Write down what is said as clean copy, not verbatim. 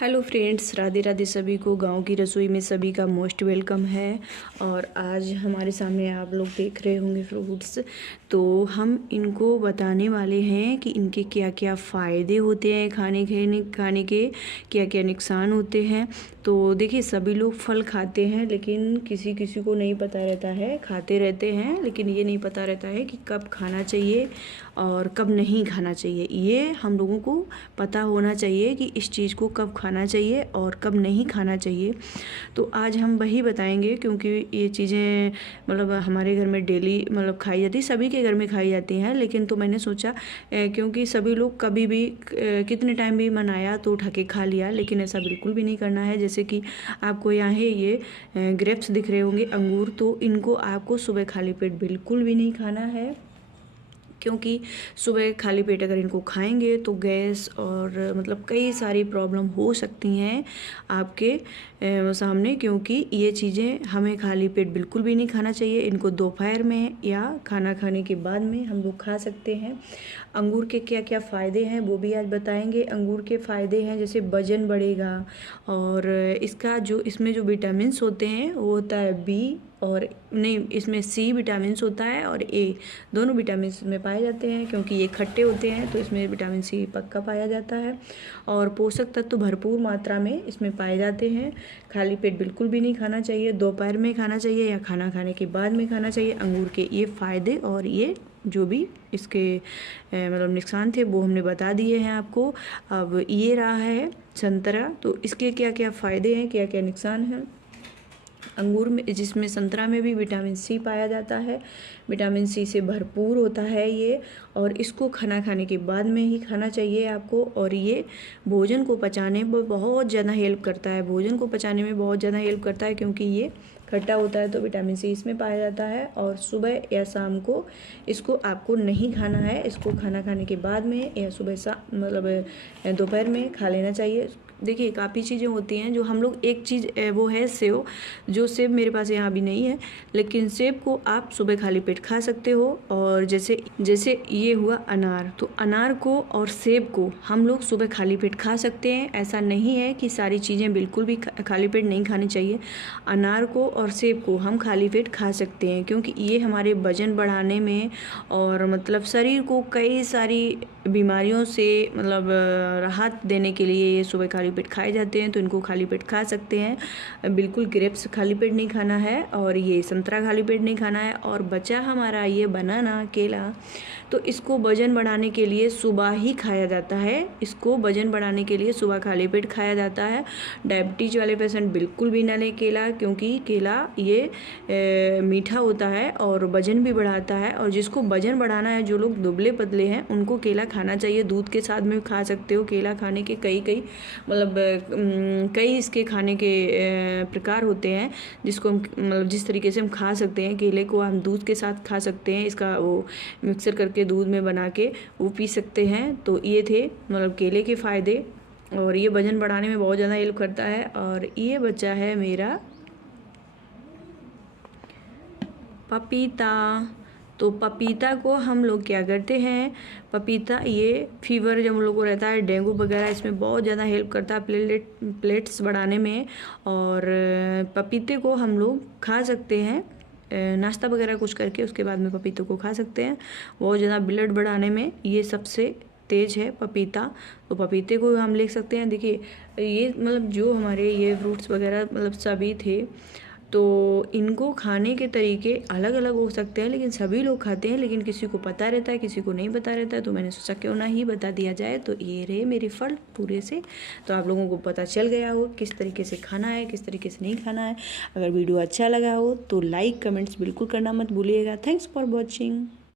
Hello friends, Radhe Radhe सभी को। गांव की रसोई में सभी का मोस्ट वेलकम है। और आज हमारे सामने आप लोग देख रहे होंगे फ्रूट्स। तो हम इनको बताने वाले हैं कि इनके क्या क्या फ़ायदे होते हैं, खाने के क्या क्या नुकसान होते हैं। तो देखिए, सभी लोग फल खाते हैं लेकिन किसी किसी को नहीं पता रहता है। खाते रहते हैं लेकिन ये नहीं पता रहता है कि कब खाना चाहिए और कब नहीं खाना चाहिए। ये हम लोगों को पता होना चाहिए कि इस चीज़ को कब खाना चाहिए और कब नहीं खाना चाहिए। तो आज हम वही बताएंगे, क्योंकि ये चीज़ें मतलब हमारे घर में डेली खाई जाती, सभी के घर में खाई जाती हैं। लेकिन तो मैंने सोचा क्योंकि सभी लोग कभी भी कितने टाइम भी मनाया तो उठा के खा लिया, लेकिन ऐसा बिल्कुल भी नहीं करना है। जैसे कि आपको यहाँ है ये ग्रेप्स दिख रहे होंगे, अंगूर। तो इनको आपको सुबह खाली पेट बिल्कुल भी नहीं खाना है, क्योंकि सुबह खाली पेट अगर इनको खाएंगे तो गैस और कई सारी प्रॉब्लम हो सकती हैं आपके सामने। क्योंकि ये चीज़ें हमें खाली पेट बिल्कुल भी नहीं खाना चाहिए। इनको दोपहर में या खाना खाने के बाद में हम लोग खा सकते हैं। अंगूर के क्या क्या फ़ायदे हैं वो भी आज बताएंगे। अंगूर के फ़ायदे हैं जैसे वजन बढ़ेगा, और इसमें जो विटामिन्स होते हैं वो होता है बी, और नहीं, इसमें सी विटामिन्स होता है और ए, दोनों विटामिन्स में पाए जाते हैं। क्योंकि ये खट्टे होते हैं तो इसमें विटामिन सी पक्का पाया जाता है। और पोषक तत्व भरपूर मात्रा में इसमें पाए जाते हैं। खाली पेट बिल्कुल भी नहीं खाना चाहिए, दोपहर में खाना चाहिए या खाना खाने के बाद में खाना चाहिए। अंगूर के ये फ़ायदे और ये जो भी इसके नुकसान थे वो हमने बता दिए हैं आपको। अब ये रहा है संतरा। तो इसके क्या क्या फ़ायदे हैं, क्या क्या नुकसान हैं अंगूर में, जिसमें संतरा में भी विटामिन सी पाया जाता है। विटामिन सी से भरपूर होता है ये, और इसको खाना खाने के बाद में ही खाना चाहिए आपको। और ये भोजन को पचाने में बहुत ज़्यादा हेल्प करता है, भोजन को पचाने में बहुत ज़्यादा हेल्प करता है। क्योंकि ये खट्टा होता है तो विटामिन सी इसमें पाया जाता है। और सुबह या शाम को इसको आपको नहीं खाना है, इसको खाना खाने के बाद में या सुबह दोपहर में खा लेना चाहिए। देखिए, काफ़ी चीज़ें होती हैं जो हम लोग, एक चीज़ वो है सेव। जो सेब मेरे पास यहाँ भी नहीं है, लेकिन सेब को आप सुबह खाली पेट खा सकते हो। और जैसे ये हुआ अनार, तो अनार को और सेब को हम लोग सुबह खाली पेट खा सकते हैं। ऐसा नहीं है कि सारी चीज़ें बिल्कुल भी खाली पेट नहीं खानी चाहिए। अनार को और सेब को हम खाली पेट खा सकते हैं, क्योंकि ये हमारे वजन बढ़ाने में और शरीर को कई सारी बीमारियों से राहत देने के लिए ये सुबह खाली पेट खाए जाते हैं। तो इनको खाली पेट खा सकते हैं। बिल्कुल ग्रेप्स खाली पेट नहीं खाना है, और ये संतरा खाली पेट नहीं खाना है। और बचा हमारा ये बनाना, केला, तो इसको वजन बढ़ाने के लिए सुबह ही खाया जाता है। इसको वजन बढ़ाने के लिए सुबह खाली पेट खाया जाता है। डायबिटीज वाले पेशेंट बिल्कुल भी ना लें केला, क्योंकि केला ये मीठा होता है और वजन भी बढ़ाता है। और जिसको वजन बढ़ाना है, जो लोग दुबले पतले हैं, उनको केला खाना चाहिए। दूध के साथ में खा सकते हो। केला खाने के कई इसके खाने के प्रकार होते हैं, जिसको हम जिस तरीके से हम खा सकते हैं। केले को हम दूध के साथ खा सकते हैं, इसका वो मिक्सर करके दूध में बना के वो पी सकते हैं। तो ये थे केले के फ़ायदे, और ये वजन बढ़ाने में बहुत ज़्यादा हेल्प करता है। और ये बचा है मेरा पपीता। तो पपीता को हम लोग क्या करते हैं, पपीता ये फीवर जब हम लोग को रहता है, डेंगू वगैरह, इसमें बहुत ज़्यादा हेल्प करता है प्लेट्स बढ़ाने में। और पपीते को हम लोग खा सकते हैं नाश्ता वगैरह कुछ करके, उसके बाद में पपीते को खा सकते हैं। बहुत ज़्यादा ब्लड बढ़ाने में ये सबसे तेज है पपीता। तो पपीते को हम ले सकते हैं। देखिए, ये जो हमारे ये फ्रूट्स वगैरह सभी थे, तो इनको खाने के तरीके अलग अलग हो सकते हैं, लेकिन सभी लोग खाते हैं। लेकिन किसी को पता रहता है, किसी को नहीं पता रहता है। तो मैंने सोचा क्यों ना ही बता दिया जाए। तो ये रहे मेरे फल पूरे से। तो आप लोगों को पता चल गया हो किस तरीके से खाना है, किस तरीके से नहीं खाना है। अगर वीडियो अच्छा लगा हो तो लाइक कमेंट्स बिल्कुल करना मत भूलिएगा। Thanks for watching.